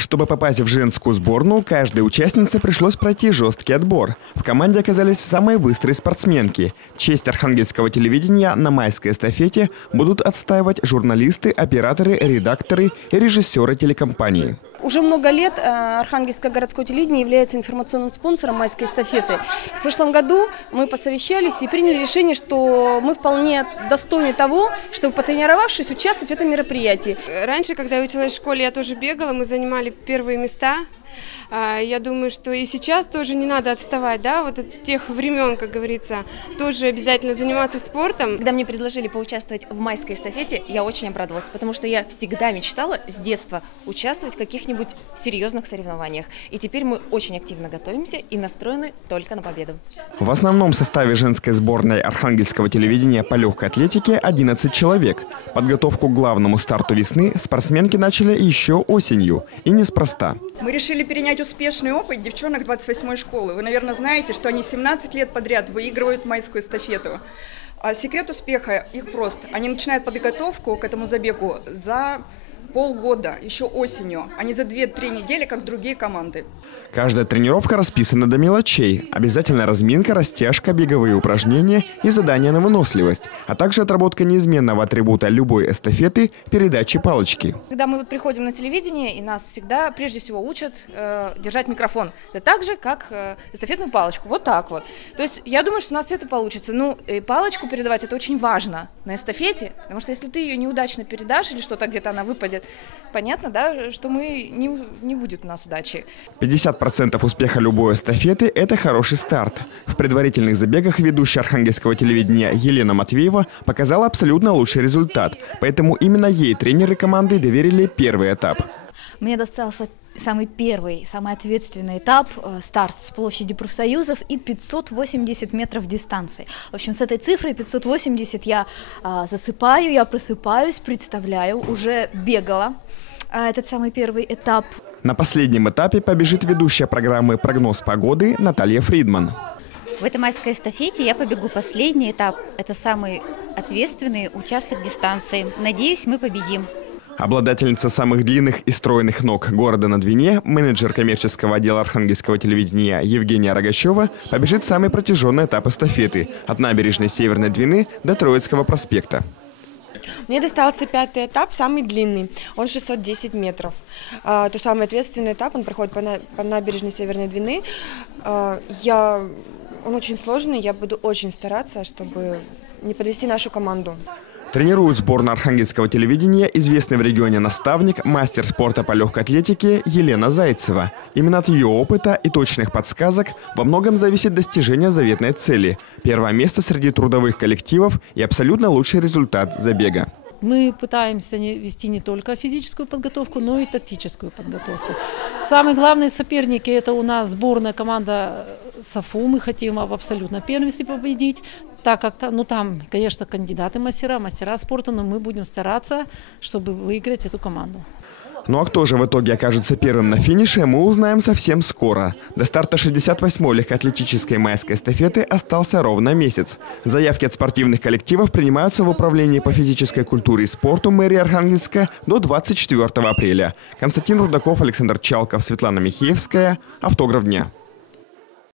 Чтобы попасть в женскую сборную, каждой участнице пришлось пройти жесткий отбор. В команде оказались самые быстрые спортсменки. Честь архангельского телевидения на майской эстафете будут отстаивать журналисты, операторы, редакторы и режиссеры телекомпании. Уже много лет э, Архангельское городское телевидение является информационным спонсором майской эстафеты. В прошлом году мы посовещались и приняли решение, что мы вполне достойны того, чтобы потренировавшись участвовать в этом мероприятии. Раньше, когда я училась в школе, я тоже бегала, мы занимали первые места. А, я думаю, что и сейчас тоже не надо отставать, да, вот от тех времен, как говорится, тоже обязательно заниматься спортом. Когда мне предложили поучаствовать в майской эстафете, я очень обрадовалась, потому что я всегда мечтала с детства участвовать в каких-нибудь серьезных соревнованиях. И теперь мы очень активно готовимся и настроены только на победу. В основном составе женской сборной Архангельского телевидения по легкой атлетике 11 человек. Подготовку к главному старту весны спортсменки начали еще осенью. И неспроста. Мы решили перенять успешный опыт девчонок 28-й школы. Вы, наверное, знаете, что они 17 лет подряд выигрывают майскую эстафету. А секрет успеха их прост. Они начинают подготовку к этому забегу за полгода, еще осенью, а не за 2-3 недели, как другие команды. Каждая тренировка расписана до мелочей. Обязательно разминка, растяжка, беговые упражнения и задания на выносливость, а также отработка неизменного атрибута любой эстафеты – передачи палочки. Когда мы вот приходим на телевидение, и нас всегда прежде всего учат э, держать микрофон. Это так же, как э, эстафетную палочку. Вот так вот. То есть я думаю, что у нас все это получится. Ну, и палочку передавать – это очень важно на эстафете, потому что если ты ее неудачно передашь или что-то где-то она выпадет, понятно, да, что мы не, не будет у нас удачи. 50% успеха любой эстафеты – это хороший старт. В предварительных забегах ведущая архангельского телевидения Елена Матвеева показала абсолютно лучший результат. Поэтому именно ей тренеры команды доверили первый этап. Мне достался самый первый, самый ответственный этап, э, старт с площади профсоюзов и 580 метров дистанции. В общем, с этой цифрой 580 я а, засыпаю, я просыпаюсь, представляю, уже бегала а, этот самый первый этап. На последнем этапе побежит ведущая программы «Прогноз погоды» Наталья Фридман. В этой майской эстафете я побегу последний этап. Это самый ответственный участок дистанции. Надеюсь, мы победим. Обладательница самых длинных и стройных ног города на Двине, менеджер коммерческого отдела Архангельского телевидения Евгения Рогачева побежит самый протяженный этап эстафеты от набережной Северной Двины до Троицкого проспекта. Мне достался пятый этап, самый длинный. Он 610 метров. А, это самый ответственный этап, он проходит по набережной Северной Двины. А, я, он очень сложный, я буду очень стараться, чтобы не подвести нашу команду. Тренирует сборную архангельского телевидения известный в регионе наставник, мастер спорта по легкой атлетике Елена Зайцева. Именно от ее опыта и точных подсказок во многом зависит достижение заветной цели – первое место среди трудовых коллективов и абсолютно лучший результат забега. Мы пытаемся вести не только физическую подготовку, но и тактическую подготовку. Самые главные соперники – это у нас сборная команда САФУ. Мы хотим в абсолютно первенстве победить так как ну там, конечно, кандидаты мастера, мастера спорта, но мы будем стараться, чтобы выиграть эту команду. Ну а кто же в итоге окажется первым на финише, мы узнаем совсем скоро. До старта 68-й легкоатлетической майской эстафеты остался ровно месяц. Заявки от спортивных коллективов принимаются в Управлении по физической культуре и спорту мэрии Архангельска до 24 апреля. Константин Рудаков, Александр Чалков, Светлана Михеевская. Автограф дня.